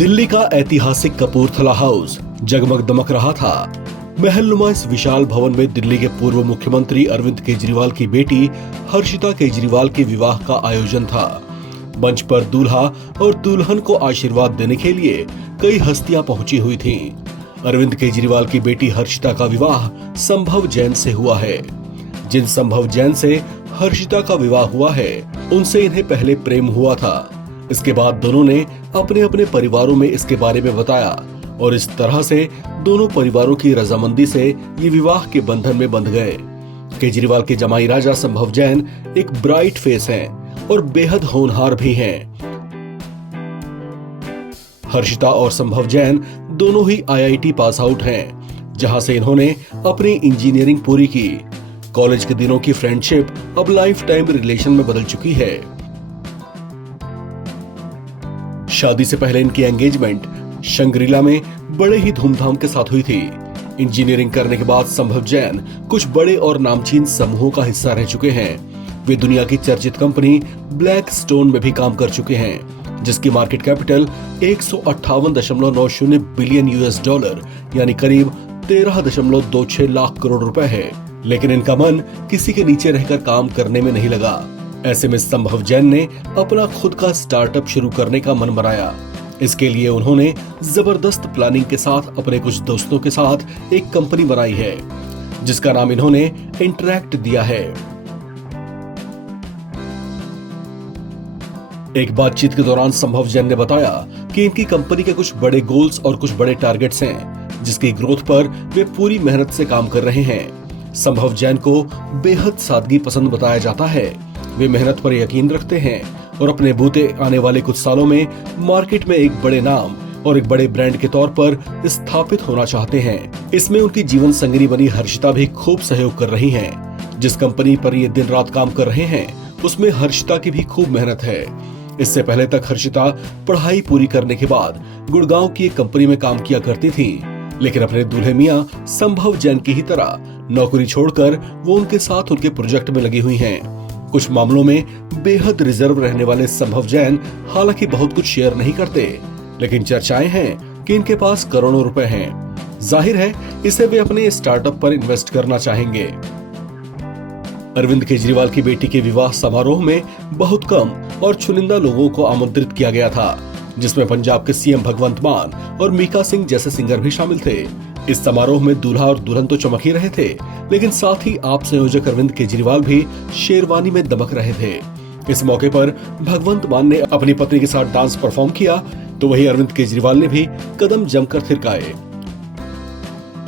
दिल्ली का ऐतिहासिक कपूरथला हाउस जगमग दमक रहा था। महलनुमा इस विशाल भवन में दिल्ली के पूर्व मुख्यमंत्री अरविंद केजरीवाल की बेटी हर्षिता केजरीवाल के विवाह का आयोजन था। मंच पर दूल्हा और दुल्हन को आशीर्वाद देने के लिए कई हस्तियां पहुंची हुई थीं। अरविंद केजरीवाल की बेटी हर्षिता का विवाह संभव जैन से हुआ है। जिन संभव जैन से हर्षिता का विवाह हुआ है, उनसे इन्हें पहले प्रेम हुआ था। इसके बाद दोनों ने अपने अपने परिवारों में इसके बारे में बताया और इस तरह से दोनों परिवारों की रजामंदी से ये विवाह के बंधन में बंध गए। केजरीवाल के जमाई राजा संभव जैन एक ब्राइट फेस हैं और बेहद होनहार भी हैं। हर्षिता और संभव जैन दोनों ही IIT पास आउट हैं, जहां से इन्होंने अपनी इंजीनियरिंग पूरी की। कॉलेज के दिनों की फ्रेंडशिप अब लाइफ टाइम रिलेशन में बदल चुकी है। शादी से पहले इनकी एंगेजमेंट शंग्रीला में बड़े ही धूमधाम के साथ हुई थी। इंजीनियरिंग करने के बाद संभव जैन कुछ बड़े और नामचीन समूहों का हिस्सा रह चुके हैं। वे दुनिया की चर्चित कंपनी ब्लैक स्टोन में भी काम कर चुके हैं, जिसकी मार्केट कैपिटल 158.90 बिलियन $, यानी करीब 13.26 लाख करोड़ रुपए है। लेकिन इनका मन किसी के नीचे रहकर काम करने में नहीं लगा। ऐसे में संभव जैन ने अपना खुद का स्टार्टअप शुरू करने का मन बनाया। इसके लिए उन्होंने जबरदस्त प्लानिंग के साथ अपने कुछ दोस्तों के साथ एक कंपनी बनाई है, जिसका नाम इन्होंने इंटरैक्ट दिया है। एक बातचीत के दौरान संभव जैन ने बताया कि इनकी कंपनी के कुछ बड़े गोल्स और कुछ बड़े टारगेट्स हैं, जिसकी ग्रोथ पर वे पूरी मेहनत से काम कर रहे हैं। संभव जैन को बेहद सादगी पसंद बताया जाता है। वे मेहनत पर यकीन रखते हैं और अपने बूते आने वाले कुछ सालों में मार्केट में एक बड़े नाम और एक बड़े ब्रांड के तौर पर स्थापित होना चाहते हैं। इसमें उनकी जीवन संगिनी बनी हर्षिता भी खूब सहयोग कर रही हैं। जिस कंपनी पर ये दिन रात काम कर रहे हैं, उसमें हर्षिता की भी खूब मेहनत है। इससे पहले तक हर्षिता पढ़ाई पूरी करने के बाद गुड़गांव की एक कंपनी में काम किया करती थी, लेकिन अपने दूल्हे मियां संभव जैन की ही तरह नौकरी छोड़कर वो उनके साथ उनके प्रोजेक्ट में लगी हुई हैं। कुछ मामलों में बेहद रिजर्व रहने वाले संभव जैन हालांकि बहुत कुछ शेयर नहीं करते, लेकिन चर्चाएं हैं कि इनके पास करोड़ों रुपए हैं। जाहिर है इसे वे अपने स्टार्टअप पर इन्वेस्ट करना चाहेंगे। अरविंद केजरीवाल की बेटी के विवाह समारोह में बहुत कम और चुनिंदा लोगों को आमंत्रित किया गया था, जिसमें पंजाब के CM भगवंत मान और मीका सिंह जैसे सिंगर भी शामिल थे। इस समारोह में दूल्हा और दुल्हन तो चमक ही रहे थे, लेकिन साथ ही आप संयोजक अरविंद केजरीवाल भी शेरवानी में दमक रहे थे। इस मौके पर भगवंत मान ने अपनी पत्नी के साथ डांस परफॉर्म किया, तो वहीं अरविंद केजरीवाल ने भी कदम जमकर थिरकाए।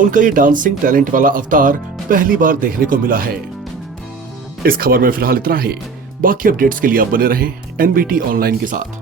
उनका ये डांसिंग टैलेंट वाला अवतार पहली बार देखने को मिला है। इस खबर में फिलहाल इतना ही। बाकी अपडेट्स के लिए आप बने रहें NBT ऑनलाइन के साथ।